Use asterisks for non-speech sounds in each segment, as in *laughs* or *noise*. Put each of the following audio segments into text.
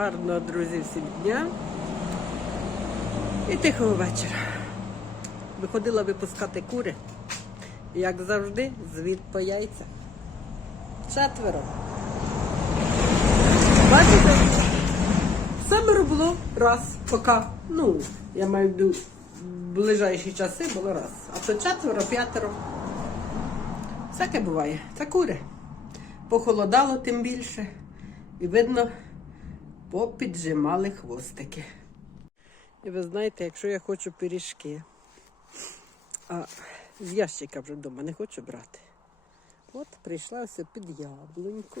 Гарного, друзі, всім дня і тихого вечора. Виходила випускати кури. Як завжди, звіт по яйцях. Четверо. Бачите? Семеро було раз, поки. Ну, я маю в ближайші часи було раз. А то четверо, п'ятеро. Всяке буває. Це кури. Похолодало тим більше. І видно, попіджимали хвостики. І ви знаєте, якщо я хочу пиріжки, а з ящика вже вдома не хочу брати. От прийшла ось під яблуньку,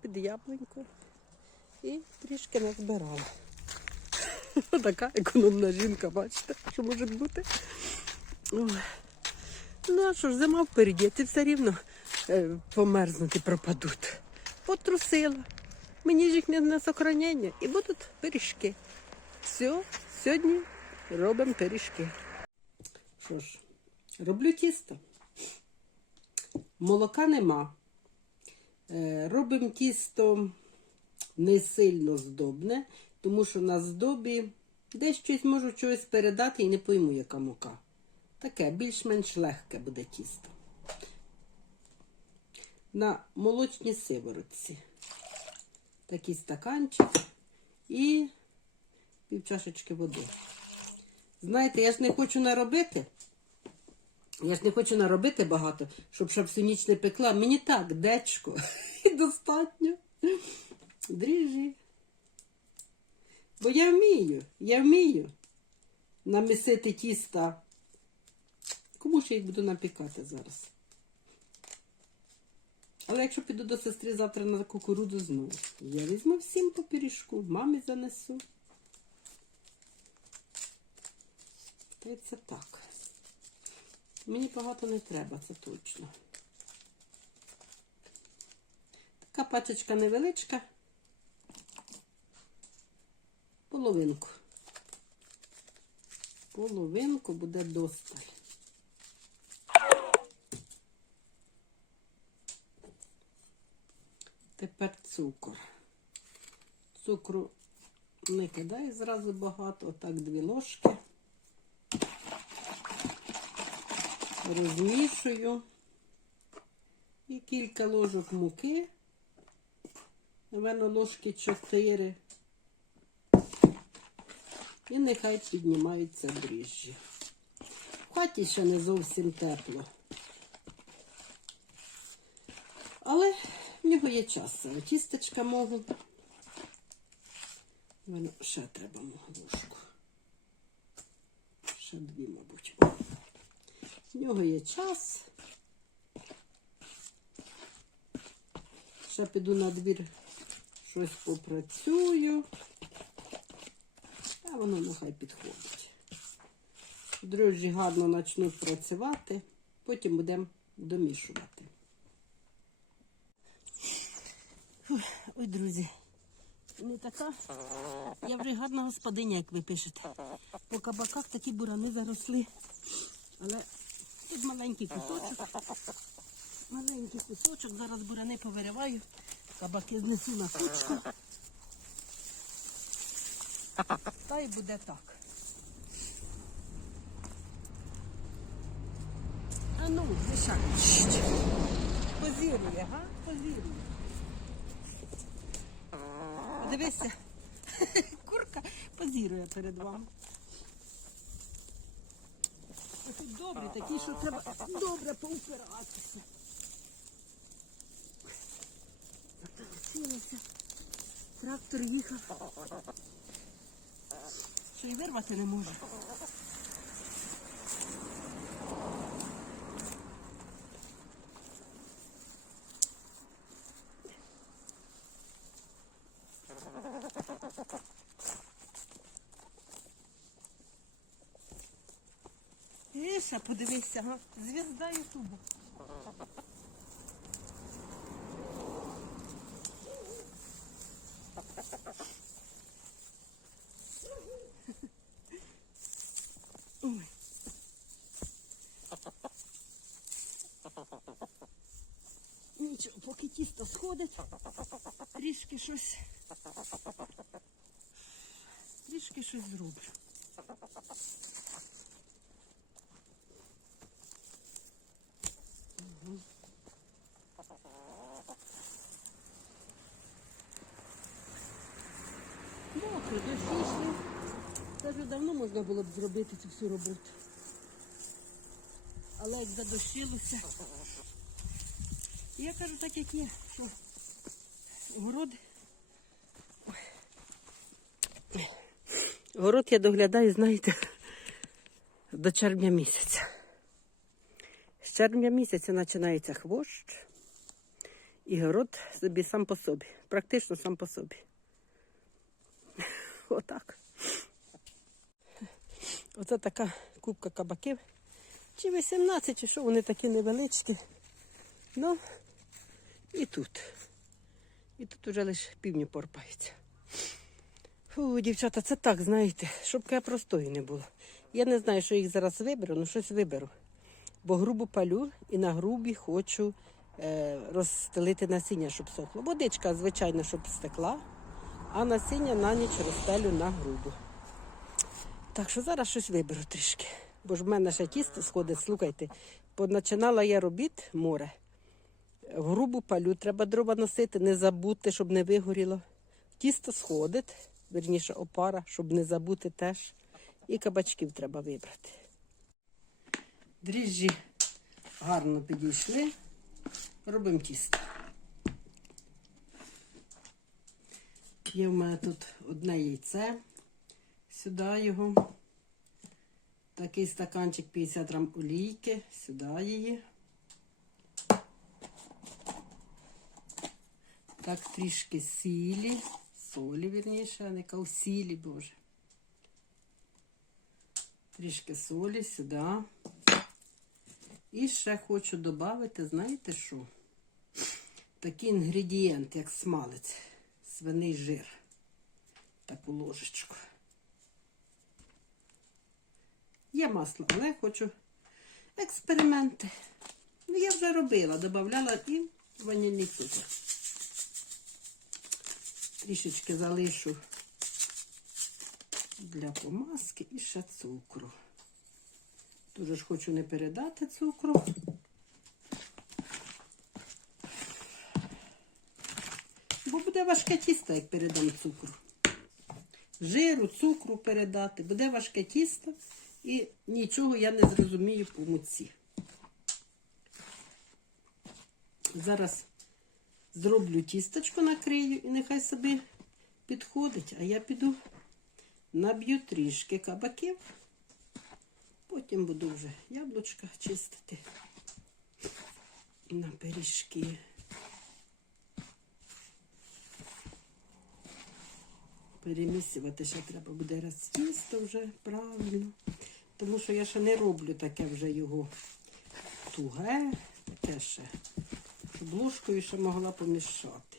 під яблуньку і трішки назбирала. *laughs* Така економна жінка, бачите, що може бути. Ну, а що ж, зима впереді, ці все рівно е, померзнуть і пропадуть. Потрусила. Мені ж їх не на сохранення і будуть пиріжки. Все, сьогодні робимо пиріжки. Що ж, роблю тісто. Молока нема. Е, робимо тісто не сильно здобне, тому що на здобі десь щось можу чогось передати і не пойму, яка мука. Таке більш-менш легке буде тісто. На молочній сиворотці. Такий стаканчик і пів чашечки води. Знаєте, я ж не хочу наробити. Я ж не хочу наробити багато, щоб щоб всю ніч не пекла. Мені так, дечко, *laughs* і достатньо. Дріжджі. Бо я вмію, я вмію намісити тіста. Кому я їх буду напікати зараз? Але якщо піду до сестри завтра на кукурудзу знову, я візьму всім по пиріжку, мамі занесу. Та це так. Мені багато не треба, це точно. Така пачечка невеличка. Половинку. Половинку буде досталь. Тепер цукор. Цукру не кидаю зразу багато, отак дві ложки. Розмішую. І кілька ложок муки. Наверно, ложки 4. І нехай піднімаються дріжджі. В хаті ще не зовсім тепло. Але в нього є час. Тістечка можу. Мене ще треба мого ложку. Ще дві, мабуть. В нього є час. Ще піду на двір, щось попрацюю. А воно нехай підходить. Дрожжі гарно почнуть працювати, потім будемо домішувати. Ой, друзі, не така. Я вже гарна господиня, як ви пишете. По кабаках такі бурани заросли. Але тут маленький кусочок. Маленький кусочок. Зараз бурани повириваю. Кабаки знесу на кучку. Та й буде так. А ну, Миша, позірує, га? Позірує. Дивися, *laughs* курка позірує перед вами. Тут добрий, такі, що треба добре поупиратися. Затолочилося. Трактор їхав. Що й вирвати не може. Подивися, га? звізда Ютубу. Ой. Нічого, поки тісто сходить, трішки щось Трішки щось зроблю. Йшли. Це вже давно можна було б зробити цю всю роботу. Але як задощилося. Я кажу так, як є, що город. Город я доглядаю, знаєте, до червня місяця. З червня місяця починається хвощ, і город собі сам по собі, практично сам по собі. Отак. Оце така кубка кабаків. Чи 18, чи що, вони такі невеличкі. Ну, і тут. І тут уже лише півні порпаються. Фу, дівчата, це так, знаєте, щоб я простої не було. Я не знаю, що їх зараз виберу, але щось виберу. Бо грубу палю і на грубі хочу е, розстелити насіння, щоб сохло. Водичка, звичайно, щоб стекла, а насіння на ніч розстелю на грубу. Так що зараз щось виберу трішки. Бо ж в мене ще тісто сходить, слухайте. Починала я робіт море. Грубу палю треба дрова носити, не забути, щоб не вигоріло. Тісто сходить, верніше опара, щоб не забути теж. І кабачків треба вибрати. Дріжджі гарно підійшли. Робимо тісто. Є в мене тут одне яйце. Сюди його. Такий стаканчик 50 грам олійки. Сюди її. Так, трішки сілі. Солі, вірніше, а не кав сілі, боже. Трішки солі сюди. І ще хочу додати, знаєте що? Такий інгредієнт, як смалець, свиний жир. Таку ложечку. Є масло, але хочу експерименти. Ну, я вже робила, додавала і ванільний цукор. Трішечки залишу для помазки і ще цукру. Дуже ж хочу не передати цукру. Бо буде важке тісто, як передам цукру. Жиру, цукру передати. Буде важке тісто і нічого я не зрозумію по муці. Зараз зроблю тісточку, накрию і нехай собі підходить, а я піду наб'ю трішки кабаків. Потім буду вже яблучка чистити на пиріжки. Перемісувати ще треба буде раз тісто вже правильно. Тому що я ще не роблю таке вже його туге, таке ще. Щоб ложкою ще могла помішати.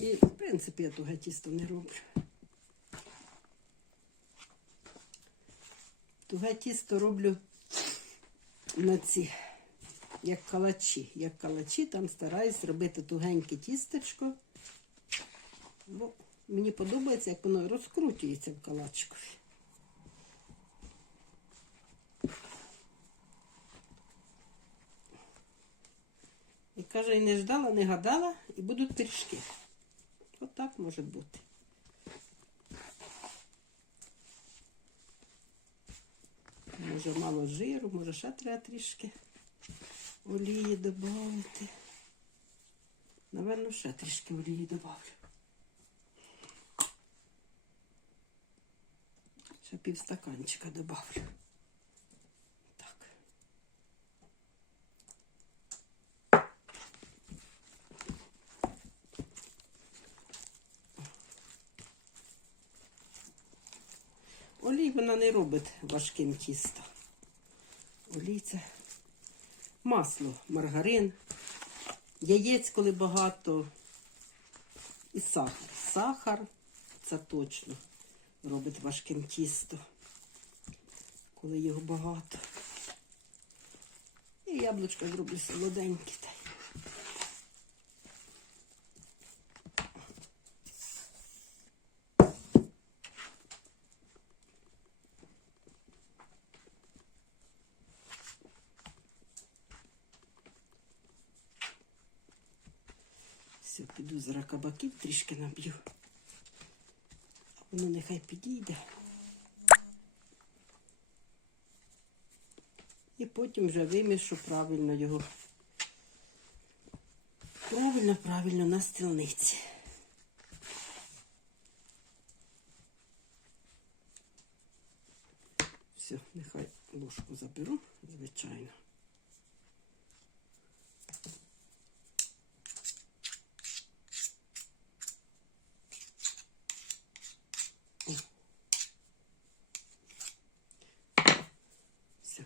І, в принципі, я туге тісто не роблю. Туге тісто роблю на ці, як калачі. Як калачі, там стараюсь робити тугеньке тістечко. Бо мені подобається, як воно розкручується в калачкові. І каже, і не ждала, не гадала, і будуть пиріжки. Отак От може бути. Може мало жиру, може ще треба трішки олії додати. Наверно, ще трішки олії додавлю. Ще півстаканчика додавлю. Так. Олій вона не робить важким тісто. Олій це масло, маргарин, яєць, коли багато, і сахар. Сахар це точно робить важким тісто, коли його багато. І яблучко зроблю солоденькі. Все, піду зараз кабаків трішки наб'ю. Воно нехай підійде. І потім вже вимішу правильно його. Правильно, правильно на стільниці. Все, нехай ложку заберу, звичайно. О. Все.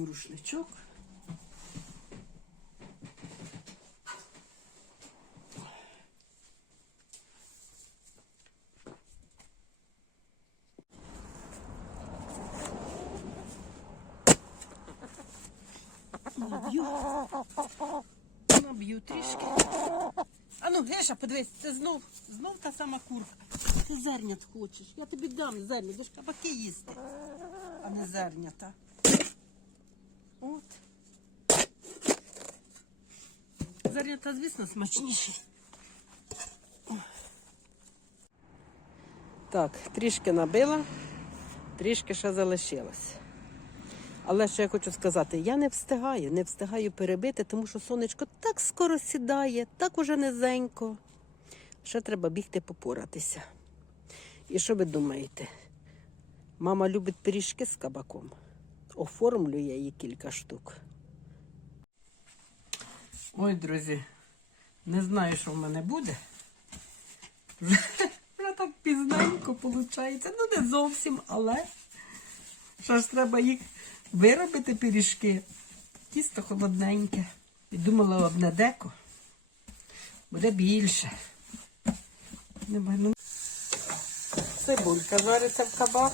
Візьму рушничок. Наб'ю. Трішки. А ну, Геша, подивись, це знов, знов та сама курка. Ти зернят хочеш. Я тобі дам зерня, будеш кабаки їсти, а не зернята. От. Зернята, звісно, смачніші. Так, трішки набила, трішки ще залишилось. Але що я хочу сказати, я не встигаю, не встигаю перебити, тому що сонечко так скоро сідає, так уже низенько. Ще треба бігти попоратися. І що ви думаєте? Мама любить пиріжки з кабаком. Оформлю я їй кілька штук. Ой, друзі, не знаю, що в мене буде. *laughs* Вже, так пізненько виходить. Ну, не зовсім, але що ж треба їх виробити пиріжки. Тісто холодненьке. І думала одне деко. Буде більше. Ну. Цибулька жариться в кабак.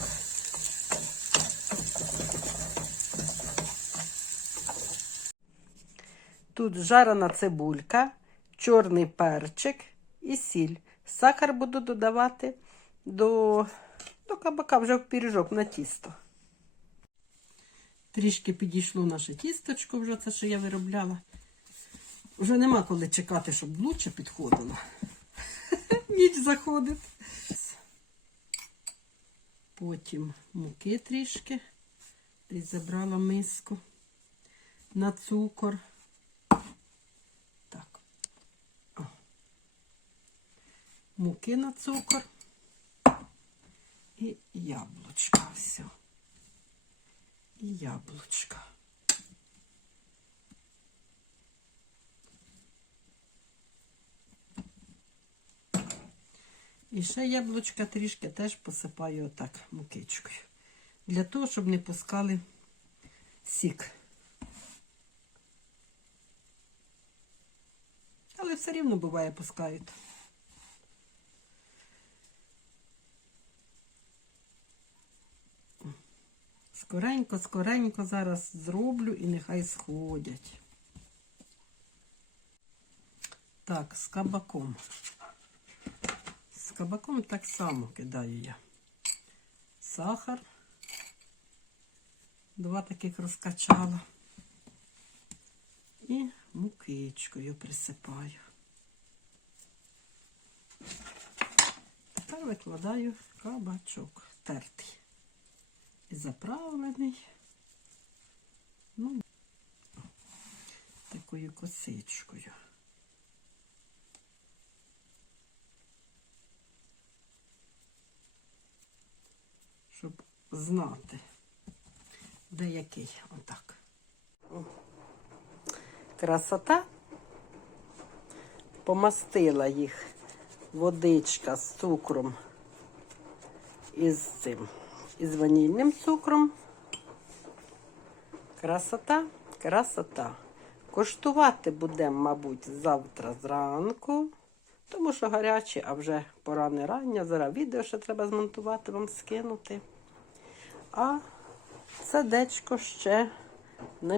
Тут жарена цибулька, чорний перчик і сіль. Сахар буду додавати до, до кабака вже в пиріжок на тісто. Трішки підійшло наше тісточко, вже це, що я виробляла. Вже нема коли чекати, щоб лучше підходило. *laughs* Ніч заходить. Потім муки трішки. Десь забрала миску на цукор. Так. О. Муки на цукор. І яблучко. Все. І яблучко. І ще яблучка трішки теж посипаю отак мукичкою. Для того, щоб не пускали сік. Але все рівно буває пускають. Скоренько, скоренько зараз зроблю і нехай сходять. Так, з кабаком. З кабаком так само кидаю я. Сахар. Два таких розкачала. І мукичкою присипаю. Тепер викладаю кабачок тертий. І заправлений. Ну, такою косичкою. Щоб знати, де який. Отак. Красота. Помастила їх водичка з цукром із цим, із ванільним цукром. Красота, красота. Коштувати будемо, мабуть, завтра зранку, тому що гаряче, а вже пора не рання. Зараз відео ще треба змонтувати, вам скинути. А сердечко ще не